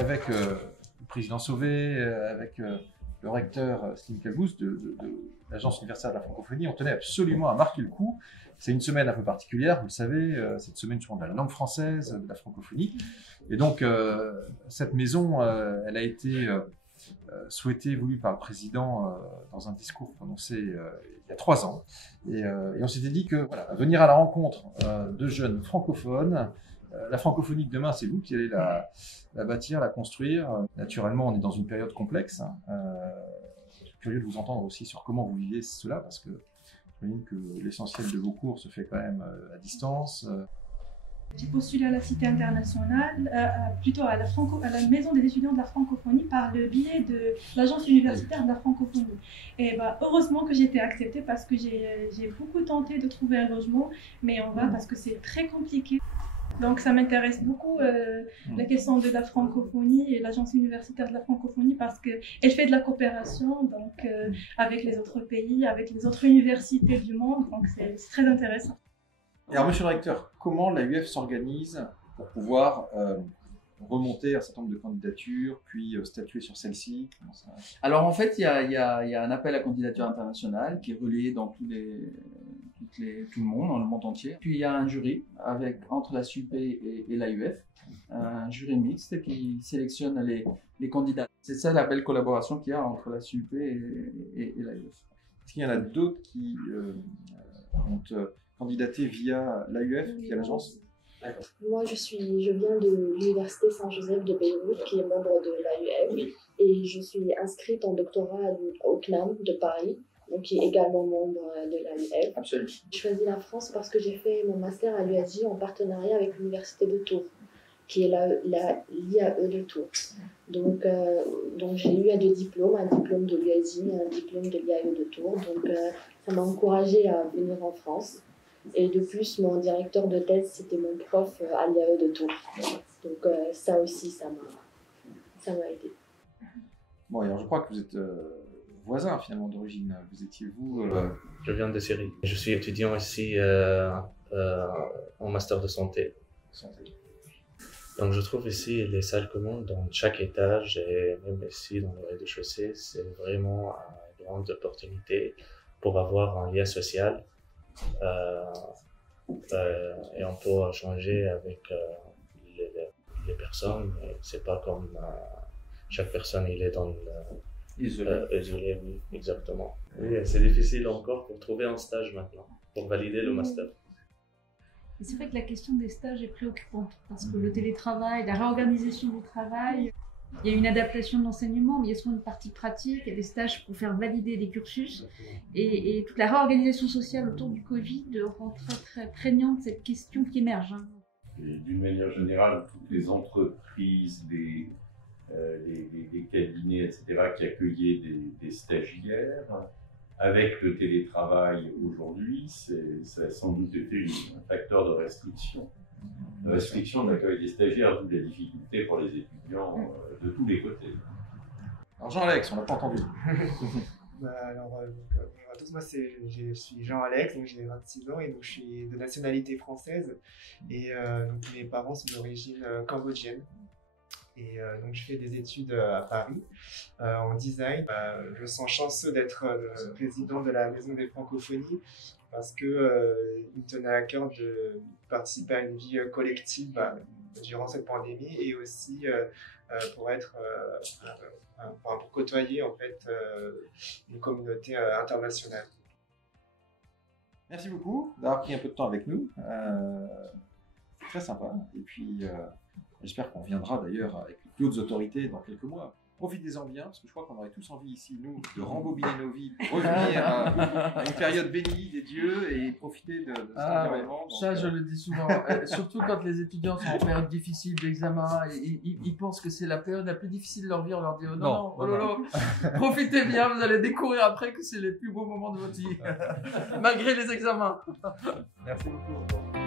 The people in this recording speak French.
Avec le président Sauvé, avec le recteur Slim Kalbous de l'Agence universitaire de la francophonie, on tenait absolument à marquer le coup. C'est une semaine un peu particulière, vous le savez, cette semaine sur la langue française, de la francophonie. Et donc, cette maison, elle a été souhaitée, voulue par le président dans un discours prononcé il y a 3 ans. Et on s'était dit que voilà, venir à la rencontre de jeunes francophones, la francophonie de demain, c'est vous qui allez la bâtir, la construire. Naturellement, on est dans une période complexe. Je suis curieux de vous entendre aussi sur comment vous viviez cela, parce que j'imagine que l'essentiel de vos cours se fait quand même à distance. J'ai postulé à la Cité internationale, plutôt à la Maison des étudiants de la francophonie par le biais de l'Agence universitaire de la francophonie. Et heureusement que j'ai été acceptée parce que j'ai beaucoup tenté de trouver un logement, mais en vain parce que c'est très compliqué. Donc ça m'intéresse beaucoup la question de la francophonie et l'Agence universitaire de la francophonie parce qu'elle fait de la coopération donc, avec les autres pays, avec les autres universités du monde, donc c'est très intéressant. Et alors, monsieur le recteur, comment l'AUF s'organise pour pouvoir remonter un certain nombre de candidatures, puis statuer sur celle-ci? Alors en fait, il y a un appel à candidature internationale qui est relayé dans tout le monde, dans le monde entier. Puis il y a un jury entre la SUP et l'AUF, un jury mixte qui sélectionne les candidats. C'est ça la belle collaboration qu'il y a entre la SUP et l'AUF. Est-ce qu'il y en a d'autres qui ont candidaté via l'AUF, via l'agence? Moi, je viens de l'Université Saint-Joseph de Beyrouth, qui est membre de l'AUF, et je suis inscrite en doctorat au CNAM de Paris, donc qui est également membre de l'AUF. Absolument. J'ai choisi la France parce que j'ai fait mon master à l'USJ en partenariat avec l'Université de Tours, qui est l'IAE de Tours. Donc j'ai eu 2 diplômes, un diplôme de l'USJ et un diplôme de l'IAE de Tours. Donc ça m'a encouragée à venir en France. Et de plus, mon directeur de thèse, c'était mon prof à l'IAE de Tours. Donc ça aussi, ça m'a aidé. Bon, alors je crois que vous êtes voisin finalement d'origine. Vous étiez vous Je viens de Syrie. Je suis étudiant ici en master de santé. Donc je trouve ici les salles communes dans chaque étage et même ici dans le rez-de-chaussée, c'est vraiment une grande opportunité pour avoir un lien social. Et on peut échanger avec les personnes. C'est pas comme chaque personne il est dans isolé, oui, exactement. Oui, c'est difficile encore pour trouver un stage maintenant, pour valider le master. Et c'est vrai que la question des stages est préoccupante parce que le télétravail, la réorganisation du travail, il y a une adaptation de l'enseignement, mais il y a souvent une partie pratique, il y a des stages pour faire valider des cursus. Et toute la réorganisation sociale autour du Covid rend très, très prégnante cette question qui émerge. D'une manière générale, toutes les entreprises, des cabinets, etc., qui accueillaient des stagiaires, avec le télétravail aujourd'hui, ça a sans doute été un facteur de restriction. De restriction d'accueil des stagiaires, d'où la difficulté pour les étudiants de tous les côtés. Alors Jean-Alex, on l'a pas entendu. Bonjour à tous, moi je suis Jean-Alex, donc j'ai 26 ans et donc je suis de nationalité française et donc mes parents sont d'origine cambodgienne. Et donc je fais des études à Paris en design. Je me sens chanceux d'être le président de la Maison des Francophonies parce qu'il me tenait à cœur de participer à une vie collective durant cette pandémie et aussi pour côtoyer en fait une communauté internationale. Merci beaucoup d'avoir pris un peu de temps avec nous. Très sympa. Et puis j'espère qu'on reviendra d'ailleurs avec d'autres autorités dans quelques mois. Profitez-en bien, parce que je crois qu'on aurait tous envie ici, nous, de rembobiner nos vies, revenir à une période bénie des dieux et profiter de cet environnement. Ça, je le dis souvent, surtout quand les étudiants sont en période difficile d'examen, ils pensent que c'est la période la plus difficile de leur vie, on leur dit non, profitez bien, vous allez découvrir après que c'est les plus beaux moments de votre vie, malgré les examens. Merci beaucoup.